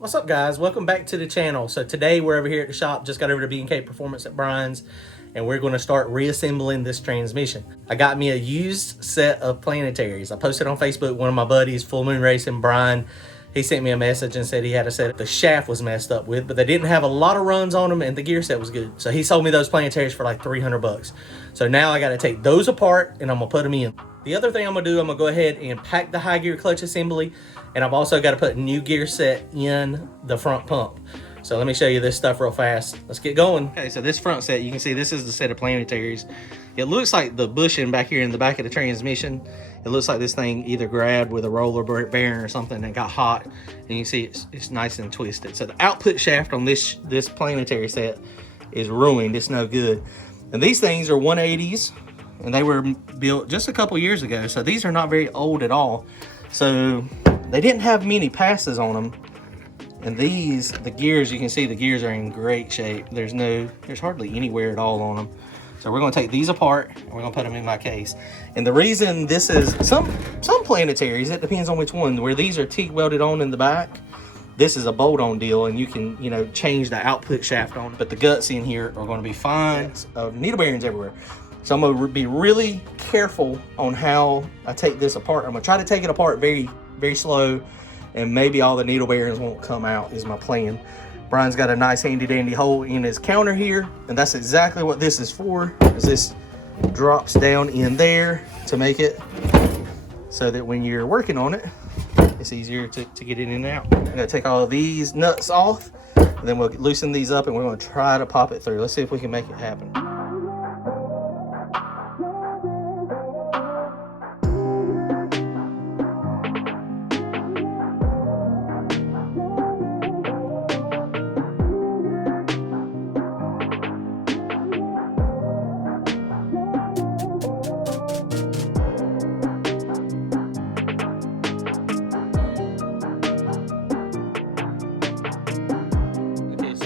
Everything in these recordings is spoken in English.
What's up, guys? Welcome back to the channel. So today we're over here at the shop, just got over to B&K Performance at Brian's, and we're going to start reassembling this transmission. I got me a used set of planetaries. I posted on Facebook, one of my buddies, Full Moon Racing, Brian, he sent me a message and said he had a set the shaft was messed up with, but they didn't have a lot of runs on them and the gear set was good. So he sold me those planetaries for like 300 bucks. So now I got to take those apart and I'm going to put them in. The other thing I'm going to do, I'm going to go ahead and pack the high gear clutch assembly, and I've also got to put new gear set in the front pump. So let me show you this stuff real fast. Let's get going. Okay, so this front set, you can see this is the set of planetaries. It looks like the bushing back here in the back of the transmission, it looks like this thing either grabbed with a roller bearing or something and got hot, and you can see it's nice and twisted. So the output shaft on this planetary set is ruined. It's no good. And these things are 180s, and they were built just a couple years ago, so these are not very old at all. So they didn't have many passes on them. And these, the gears, you can see the gears are in great shape. There's hardly any wear at all on them. So we're gonna take these apart and we're gonna put them in my case. And the reason this is, some planetaries, it depends on which one, where these are TIG welded on in the back, this is a bolt-on deal, and you can, change the output shaft on it. But the guts in here are gonna be fine. Needle bearings everywhere. So I'm gonna be really careful on how I take this apart. I'm gonna try to take it apart very, very slow, and maybe all the needle bearings won't come out is my plan. Brian's got a nice handy dandy hole in his counter here, and that's exactly what this is for, is this drops down in there to make it so that when you're working on it, it's easier to get it in and out. I'm gonna take all of these nuts off, and then we'll loosen these up and we're gonna try to pop it through. Let's see if we can make it happen.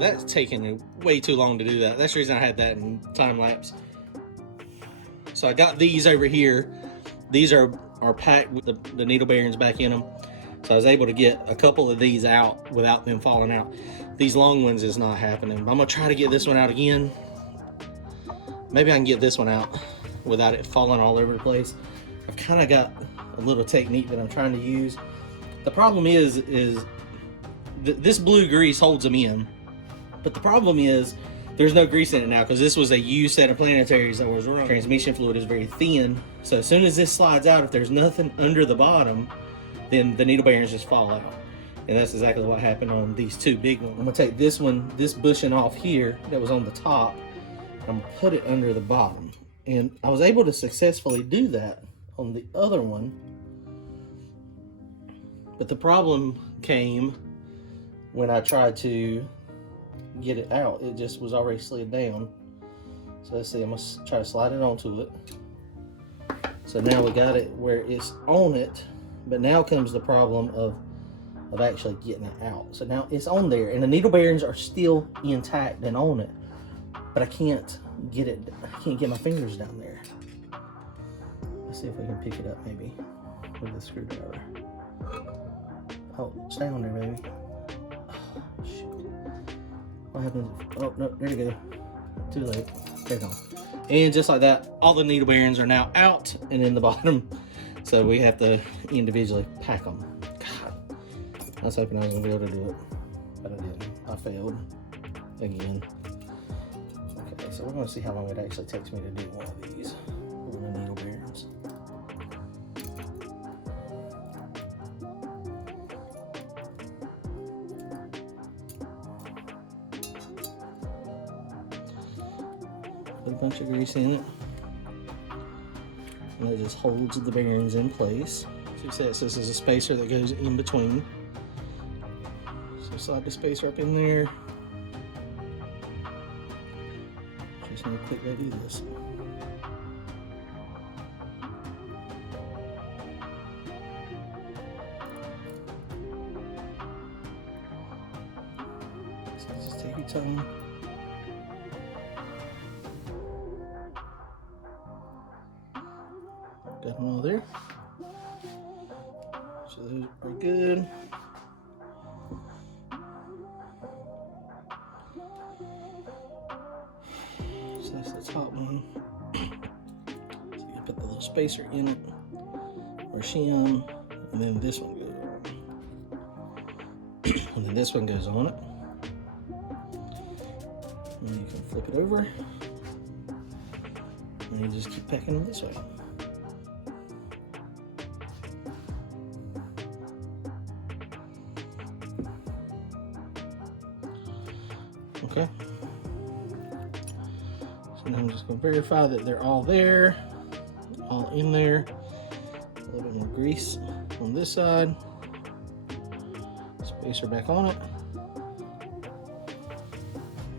That's taking way too long to do that. That's the reason I had that in time lapse. So I got these over here. These are packed with the needle bearings back in them. So I was able to get a couple of these out without them falling out. These long ones is not happening. But I'm gonna try to get this one out again. Maybe I can get this one out without it falling all over the place. I've kind of got a little technique that I'm trying to use. The problem is this blue grease holds them in. But the problem is there's no grease in it now because this was a used set of planetaries that was running. Transmission fluid is very thin. So as soon as this slides out, if there's nothing under the bottom, then the needle bearings just fall out. And that's exactly what happened on these two big ones. I'm gonna take this one, this bushing off here that was on the top, and I'm gonna put it under the bottom. And I was able to successfully do that on the other one. But the problem came when I tried to get it out. It just was already slid down. So let's see, I'm gonna try to slide it onto it. So now we got it where it's on it, but now comes the problem of actually getting it out. So now it's on there and the needle bearings are still intact and on it, but I can't get my fingers down there. Let's see if we can pick it up maybe with a screwdriver. Oh, stay on there, baby. Oh, shoot. What happens? Oh, no, there you go. Too late. There you go. And just like that, all the needle bearings are now out and in the bottom. So we have to individually pack them. God, I was hoping I was going to be able to do it, but I didn't. I failed again. Okay, so we're going to see how long it actually takes me to do one of these with the needle bearings. Put a bunch of grease in it, and it just holds the bearings in place. So this is a spacer that goes in between. So slide the spacer up in there. Just need to quickly do this. So just take your time. Got them all there. So those are good. top one. So you put the little spacer in it, or shim, and then this one goes on. And then this one goes on it. And you can flip it over, and you just keep packing them this way. Okay. So now I'm just going to verify that they're all there, all in there. A little bit more grease on this side. Spacer back on it.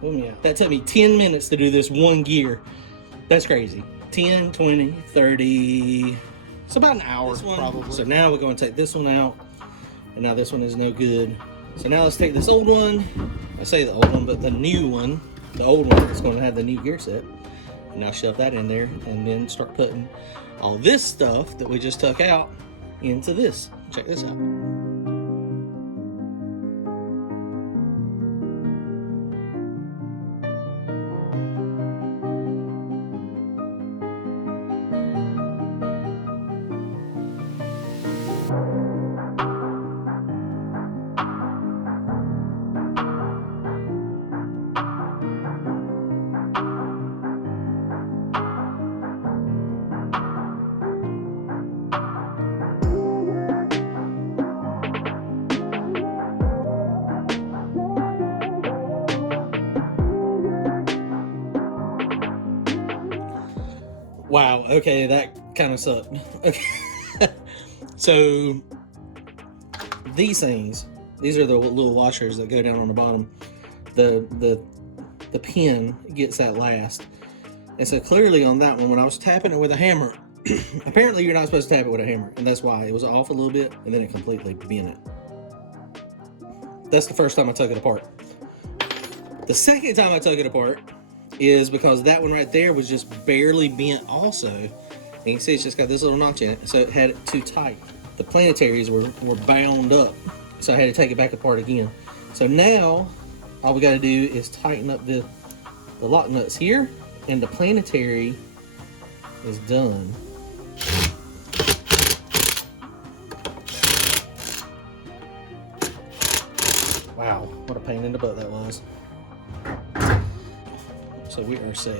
Boom, yeah. That took me 10 minutes to do this one gear. That's crazy. 10, 20, 30. It's about an hour probably. So now we're going to take this one out. And now this one is no good. So now let's take this old one. I say the old one, but the new one. The old one is going to have the new gear set. And now shove that in there and then start putting all this stuff that we just took out into this. Check this out. Wow, okay, that kind of sucked. Okay. So these things, these are the little washers that go down on the bottom. The pin gets that last. And so clearly on that one, when I was tapping it with a hammer, apparently you're not supposed to tap it with a hammer, and that's why it was off a little bit, and then it completely bent it. That's the first time I took it apart. The second time I took it apart is because that one right there was just barely bent also. And you can see it's just got this little notch in it, so it had it too tight. The planetaries were bound up, so I had to take it back apart again. So now all we got to do is tighten up the lock nuts here, and the planetary is done. Wow, what a pain in the butt that was. So we are set.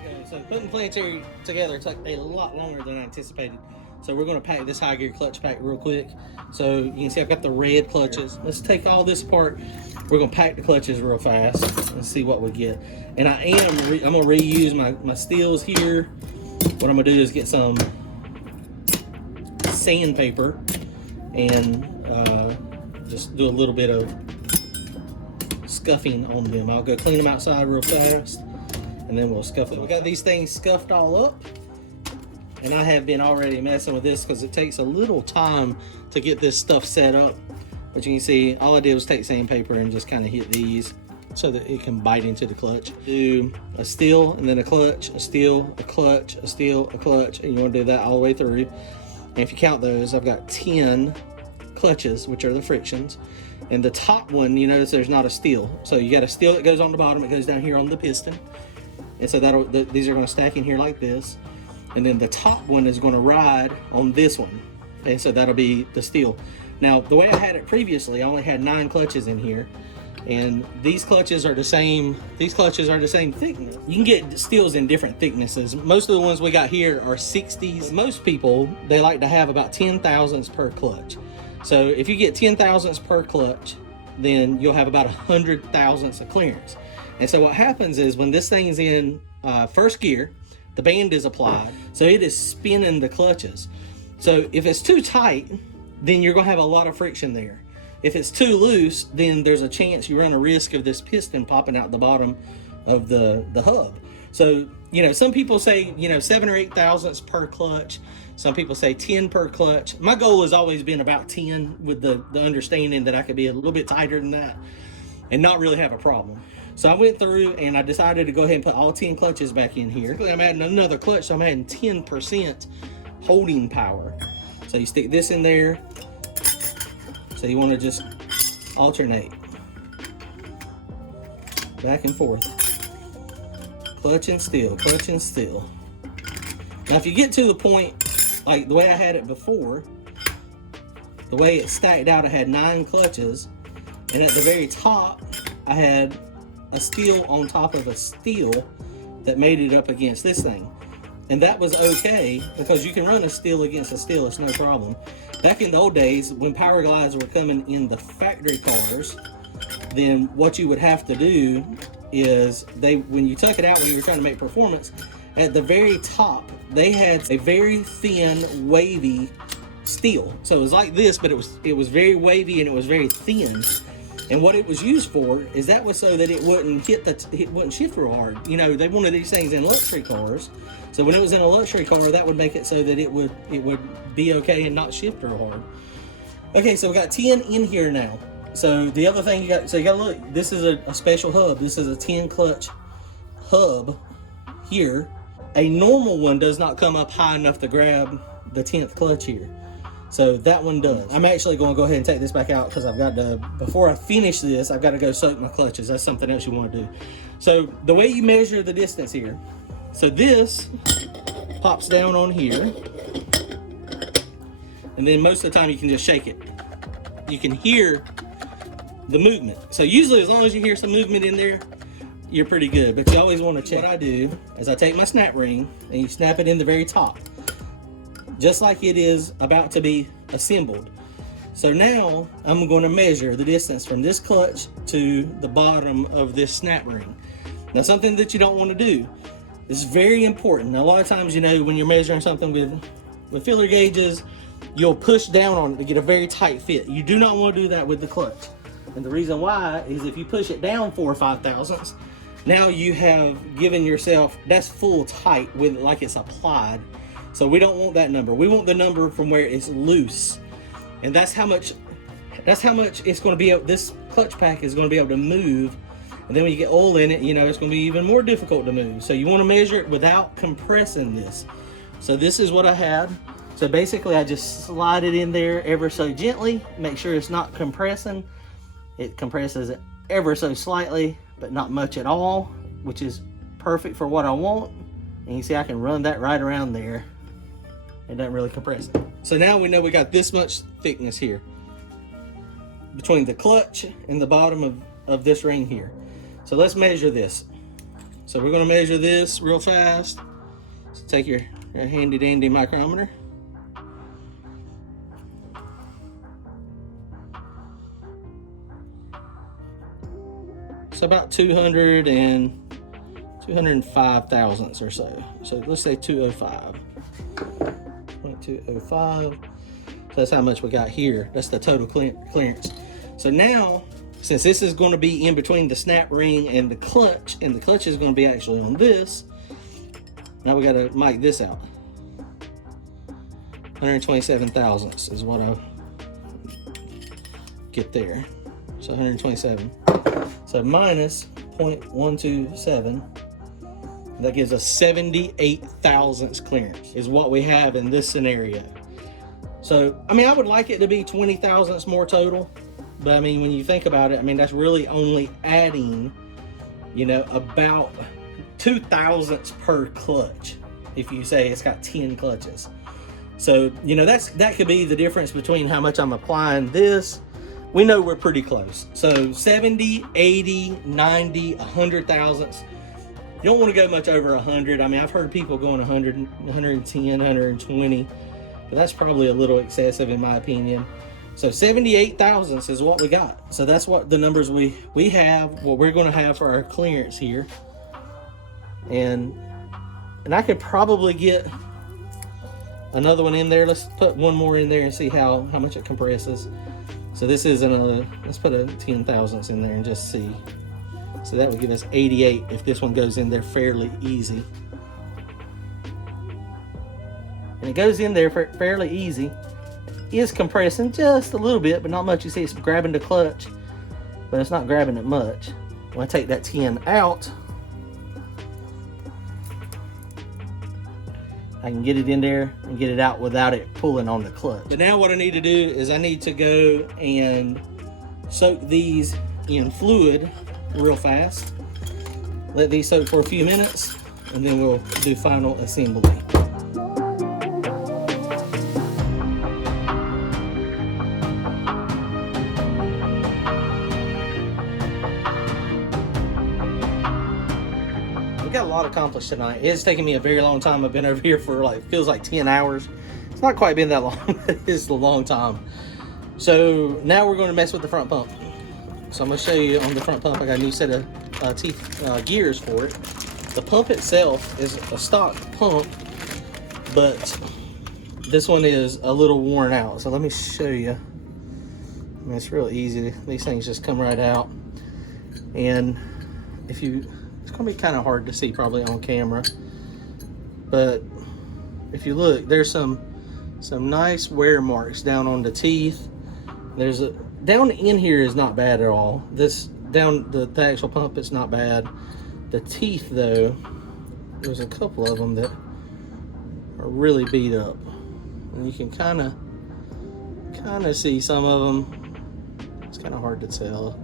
Okay, so putting the planetary together took a lot longer than I anticipated. So we're going to pack this high gear clutch pack real quick. So you can see I've got the red clutches. Let's take all this apart. We're going to pack the clutches real fast and see what we get. And I'm going to reuse my steels here. What I'm going to do is get some sandpaper and just do a little bit of scuffing on them. I'll go clean them outside real fast, and then we'll scuff them. We got these things scuffed all up, and I have been already messing with this because it takes a little time to get this stuff set up. But you can see all I did was take sandpaper and just kind of hit these so that it can bite into the clutch. Do a steel and then a clutch, a steel, a clutch, a steel, a clutch, and you want to do that all the way through. And if you count those, I've got 10 clutches, which are the frictions. And the top one, you notice there's not a steel. So you got a steel that goes on the bottom, it goes down here on the piston. And so these are going to stack in here like this. And then the top one is going to ride on this one. And so that'll be the steel. Now, the way I had it previously, I only had 9 clutches in here. And these clutches are the same thickness. You can get steels in different thicknesses. Most of the ones we got here are 60s. Most people, they like to have about 10 thousandths per clutch. So if you get 10 thousandths per clutch, then you'll have about 100 thousandths of clearance. And so what happens is when this thing's in first gear, the band is applied, so it is spinning the clutches. So if it's too tight, then you're gonna have a lot of friction there. If it's too loose, then there's a chance you run a risk of this piston popping out the bottom of the hub. So, you know, some people say, you know, 7 or 8 thousandths per clutch. Some people say 10 per clutch. My goal has always been about 10, with the understanding that I could be a little bit tighter than that and not really have a problem. So I went through and I decided to go ahead and put all 10 clutches back in here. I'm adding another clutch, so I'm adding 10% holding power. So you stick this in there. So you want to just alternate back and forth. Clutch and still, clutch and still. Now if you get to the point, like the way I had it before, the way it stacked out, I had 9 clutches, and at the very top, I had a steel on top of a steel that made it up against this thing. And that was okay, because you can run a steel against a steel, it's no problem. Back in the old days, when Powerglides were coming in the factory cars, then what you would have to do is, when you took it out when you were trying to make performance, at the very top, they had a very thin, wavy steel. So it was like this, but it was very wavy and it was very thin. And what it was used for is that was so that it wouldn't it wouldn't shift real hard. You know, they wanted these things in luxury cars. So when it was in a luxury car, that would make it so that it would be okay and not shift real hard. Okay, so we got 10 in here now. So the other thing you got to look, this is a special hub. This is a 10 clutch hub here. A normal one does not come up high enough to grab the 10th clutch here. So that one does. I'm actually going to go ahead and take this back out because I've got to, before I finish this, I've got to go soak my clutches. That's something else you want to do. So the way you measure the distance here, so this pops down on here, and then most of the time you can just shake it. You can hear the movement. So usually as long as you hear some movement in there, you're pretty good, but you always want to check. What I do is I take my snap ring and you snap it in the very top, just like it is about to be assembled. So now I'm going to measure the distance from this clutch to the bottom of this snap ring. Now something that you don't want to do, this is very important. Now a lot of times, you know, when you're measuring something with filler gauges, you'll push down on it to get a very tight fit. You do not want to do that with the clutch. And the reason why is if you push it down 4 or 5 thousandths, now you have given yourself, that's full tight with like it's applied. So we don't want that number. We want the number from where it's loose. And that's how much it's going to be able, this clutch pack is going to be able to move. And then when you get oil in it, you know, it's going to be even more difficult to move. So you want to measure it without compressing this. So this is what I had. So basically I just slide it in there ever so gently, make sure it's not compressing. It compresses it ever so slightly, but not much at all, which is perfect for what I want. And you see I can run that right around there. It doesn't really compress it. So now we know we got this much thickness here between the clutch and the bottom of this ring here. So let's measure this. So we're going to measure this real fast. So take your handy dandy micrometer. So about 205 thousandths or so. So let's say 205. 0.205. So that's how much we got here. That's the total clearance. So now, since this is going to be in between the snap ring and the clutch is going to be actually on this, now we got to mic this out. 127 thousandths is what I get there. So 127. So minus 0.127, that gives us 78 thousandths clearance is what we have in this scenario. So, I mean, I would like it to be 20 thousandths more total, but I mean, when you think about it, I mean, that's really only adding, you know, about 2 thousandths per clutch. If you say it's got 10 clutches. So, you know, that could be the difference between how much I'm applying this. We know we're pretty close. So 70, 80, 90, 100 thousandths. You don't want to go much over 100. I mean, I've heard people going 100, 110, 120, but that's probably a little excessive in my opinion. So 78 thousandths is what we got. So that's what the numbers we have, what we're going to have for our clearance here. And I could probably get another one in there. Let's put one more in there and see how much it compresses. So this is another, let's put a 10 thousandths in there and just see. So that would give us 88 if this one goes in there fairly easy. And it goes in there fairly easy. It is compressing just a little bit, but not much. You see it's grabbing the clutch, but it's not grabbing it much. When I take that 10 out, I can get it in there and get it out without it pulling on the clutch. But now what I need to do is I need to go and soak these in fluid real fast. let these soak for a few minutes, and then we'll do final assembly. We got a lot accomplished tonight. It's taken me a very long time. I've been over here for like, feels like 10 hours. It's not quite been that long, but it's a long time. So now we're going to mess with the front pump. So I'm going to show you on the front pump. I got a new set of gears for it. The pump itself is a stock pump, but this one is a little worn out. So let me show you. I mean, it's real easy. These things just come right out. And if you, it's going to be kind of hard to see probably on camera, but if you look, there's some nice wear marks down on the teeth. There's a, down in here is not bad at all. This down the actual pump, it's not bad. The teeth though, there's a couple of them that are really beat up, and you can kind of see some of them. It's kind of hard to tell,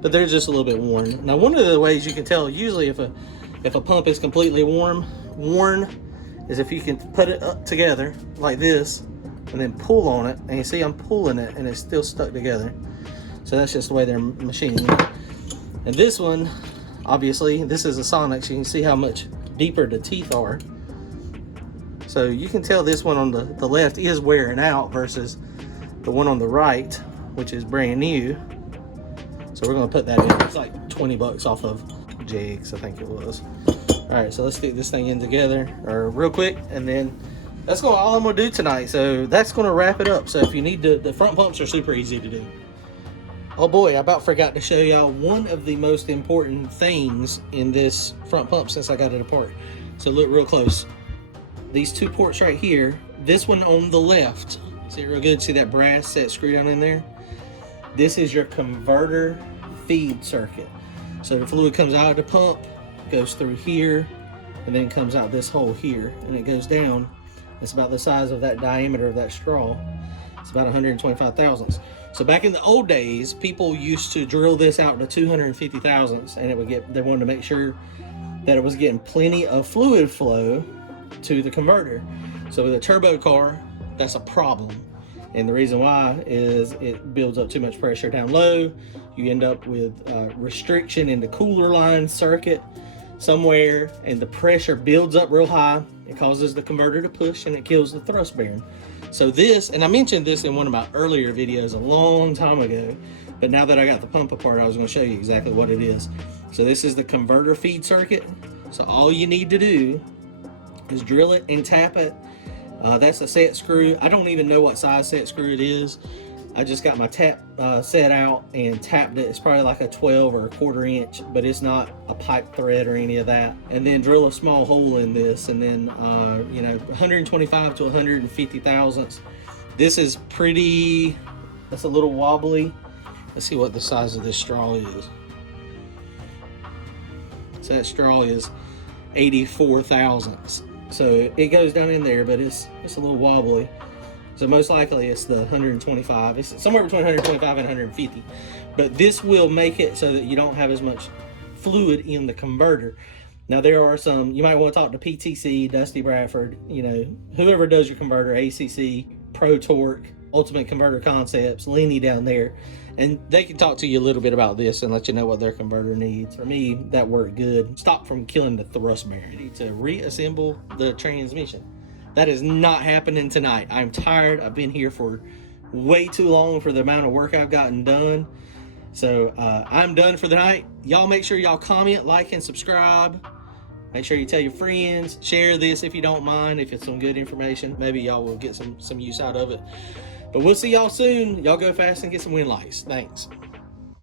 but they're just a little bit worn. Now, one of the ways you can tell usually if a pump is completely worn is if you can put it up together like this and then pull on it, and you see I'm pulling it and it's still stuck together. So that's just the way they're machining it. And this one, obviously, this is a Sonic, so you can see how much deeper the teeth are. So you can tell this one on the left is wearing out versus the one on the right, which is brand new. So we're gonna put that in. It's like 20 bucks off of Jigs, I think it was. All right, so let's stick this thing in together real quick, and then that's all I'm gonna do tonight. So that's gonna wrap it up. So if you need the front pumps are super easy to do. Oh boy, I about forgot to show y'all one of the most important things in this front pump since I got it apart. So look real close. These two ports right here, this one on the left, see it real good? See that brass set screw down in there? This is your converter feed circuit. So the fluid comes out of the pump, goes through here, and then comes out this hole here, and it goes down. It's about the size of that diameter of that straw. It's about 125 thousandths. So back in the old days, people used to drill this out to 250 thousandths, and it would they wanted to make sure that it was getting plenty of fluid flow to the converter. So with a turbo car, that's a problem. And the reason why is it builds up too much pressure down low. You end up with restriction in the cooler line circuit somewhere, and the pressure builds up real high. It causes the converter to push, and it kills the thrust bearing. So this, and I mentioned this in one of my earlier videos a long time ago, but now that I got the pump apart, I was going to show you exactly what it is. So this is the converter feed circuit. So all you need to do is drill it and tap it. That's a set screw. I don't even know what size set screw it is. I just got my tap set out and tapped it. It's probably like a 12 or a 1/4 inch, but it's not a pipe thread or any of that. And then drill a small hole in this, and then 125 to 150 thousandths. This is pretty, that's a little wobbly. Let's see what the size of this straw is. So that straw is 84 thousandths. So it goes down in there, but it's a little wobbly. So most likely it's the 125. It's somewhere between 125 and 150. But this will make it so that you don't have as much fluid in the converter. Now there are some, you might want to talk to PTC, Dusty Bradford, whoever does your converter, ACC, Pro Torque, Ultimate Converter Concepts, Lenny down there. And they can talk to you a little bit about this and let you know what their converter needs. For me, that worked good. Stop from killing the thrust bearing. You need to reassemble the transmission. That is not happening tonight. I'm tired. I've been here for way too long for the amount of work I've gotten done. So I'm done for the night. Y'all make sure y'all comment, like, and subscribe. Make sure you tell your friends. Share this if you don't mind, if it's some good information. Maybe y'all will get some use out of it. But we'll see y'all soon. Y'all go fast and get some win lights. Thanks.